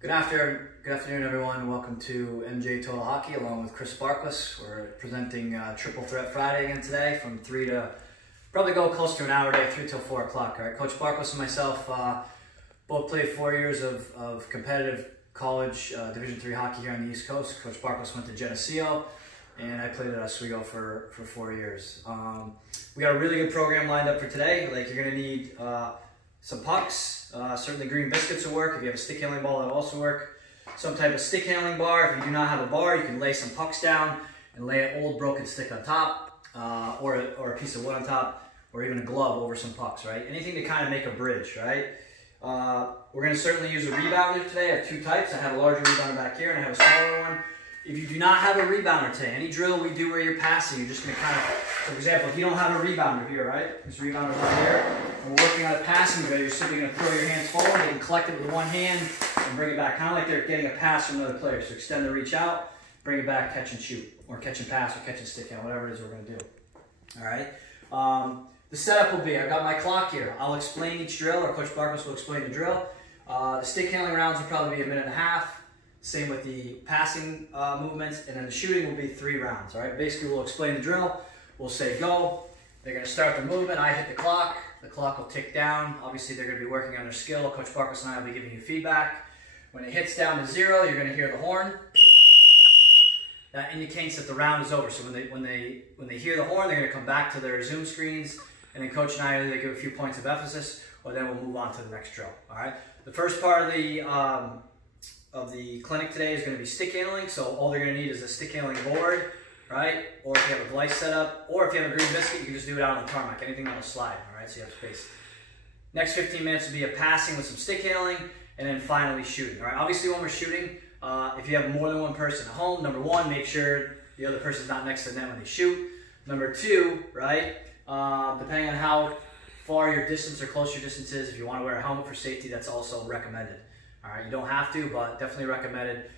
Good afternoon, everyone. Welcome to MJ Total Hockey, along with Chris Sparkless. We're presenting Triple Threat Friday again today, from 3 to probably go close to an hour a day, 3 till 4 o'clock. All right, Coach Sparkless and myself both played 4 years of competitive college Division III hockey here on the East Coast. Coach Sparkless went to Geneseo, and I played at Oswego for 4 years. We got a really good program lined up for today. Like, you're gonna need some pucks. Certainly green biscuits will work. If you have a stick handling ball, that'll also work. Some type of stick handling bar. If you do not have a bar, you can lay some pucks down and lay an old broken stick on top, or a piece of wood on top, or even a glove over some pucks, right? Anything to kind of make a bridge, right? We're going to certainly use a rebounder today. I have two types. I have a larger rebounder back here, and I have a smaller one. If you do not have a rebounder today, any drill we do where you're passing, you're just going to kind of, so for example, if you don't have a rebounder here, right? This rebounder right here, and we're working on a passing drill, you're simply going to throw your hands forward and collect it with one hand and bring it back, kind of like they're getting a pass from another player. So extend the reach out, bring it back, catch and shoot, or catch and pass, or catch and stick out, whatever it is we're going to do. All right. The setup will be, I've got my clock here. I'll explain each drill, or Coach Sparkless will explain the drill. The stick handling rounds will probably be 1.5 minutes. Same with the passing movements, and then the shooting will be 3 rounds. All right. Basically, we'll explain the drill. We'll say go. They're going to start the movement. I hit the clock. The clock will tick down. Obviously, they're going to be working on their skill. Coach Sparkless and I will be giving you feedback. When it hits down to 0, you're going to hear the horn. That indicates that the round is over. So when they hear the horn, they're going to come back to their Zoom screens, and then Coach and I either give a few points of emphasis, or then we'll move on to the next drill. All right. The first part of the clinic today is going to be stick handling. So all they're going to need is a stick handling board, right? Or if you have a glice setup, or if you have a green biscuit, you can just do it out on the tarmac. Anything that'll slide, all right? So you have space. Next 15 minutes will be a passing with some stick handling, and then finally shooting, all right? Obviously, when we're shooting, if you have more than one person at home, number 1, make sure the other person's not next to the net when they shoot. Number 2, right? Depending on how far your distance or close your distance is, if you want to wear a helmet for safety, that's also recommended. All right, you don't have to, but definitely recommended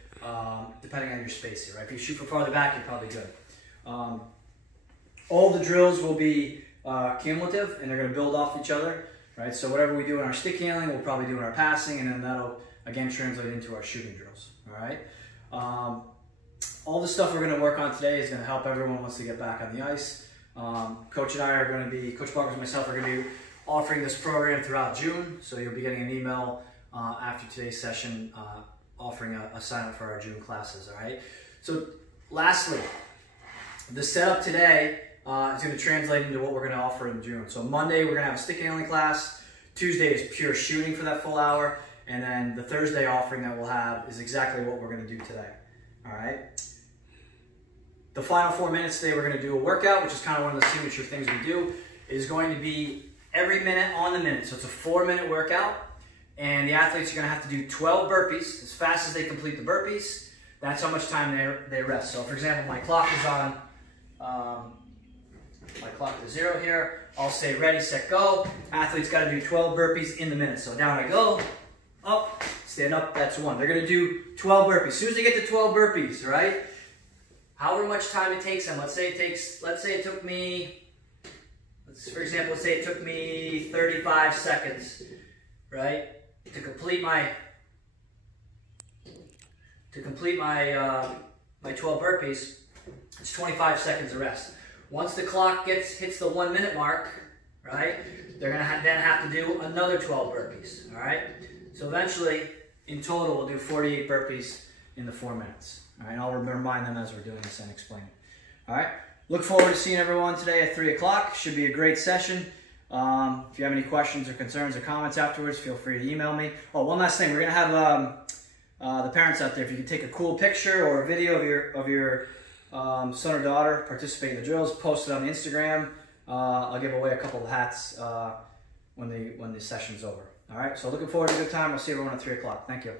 depending on your space here, right? If you shoot from farther back, you're probably good. All the drills will be cumulative, and they're going to build off each other, right? So whatever we do in our stick handling, we'll probably do in our passing, and then that'll, again, translate into our shooting drills, all right? All the stuff we're going to work on today is going to help everyone once they get back on the ice. Coach and I are going to be, Coach Sparkless and myself are going to be offering this program throughout June, so you'll be getting an email after today's session offering a sign up for our June classes, all right? So lastly, the setup today is going to translate into what we're going to offer in June. So Monday, we're going to have a stick handling class. Tuesday is pure shooting for that full hour. And then the Thursday offering that we'll have is exactly what we're going to do today, all right? The final 4 minutes today, we're going to do a workout, which is kind of one of the signature things we do. It is going to be every minute on the minute. So it's a 4-minute workout. And the athletes are going to have to do 12 burpees. As fast as they complete the burpees, that's how much time they rest. So for example, my clock is on, my clock is 0 here. I'll say ready, set, go. Athlete's got to do 12 burpees in the minute. So down I go, up, stand up, that's 1. They're going to do 12 burpees. As soon as they get to 12 burpees, right? However much time it takes them, let's say it took me, for example, let's say it took me 35 seconds, right? To complete my 12 burpees, it's 25 seconds of rest. Once the clock hits the 1 minute mark, right, they're gonna then have to do another 12 burpees. All right. So eventually, in total, we'll do 48 burpees in the 4 minutes. All right. I'll remind them as we're doing this and explain it. All right. Look forward to seeing everyone today at 3 o'clock. Should be a great session. If you have any questions or concerns or comments afterwards, feel free to email me. Oh, one last thing. We're going to have the parents out there. If you can take a cool picture or a video of your son or daughter participating in the drills, post it on Instagram. I'll give away a couple of hats when the session's over. All right? So looking forward to a good time. I'll see everyone at 3 o'clock. Thank you.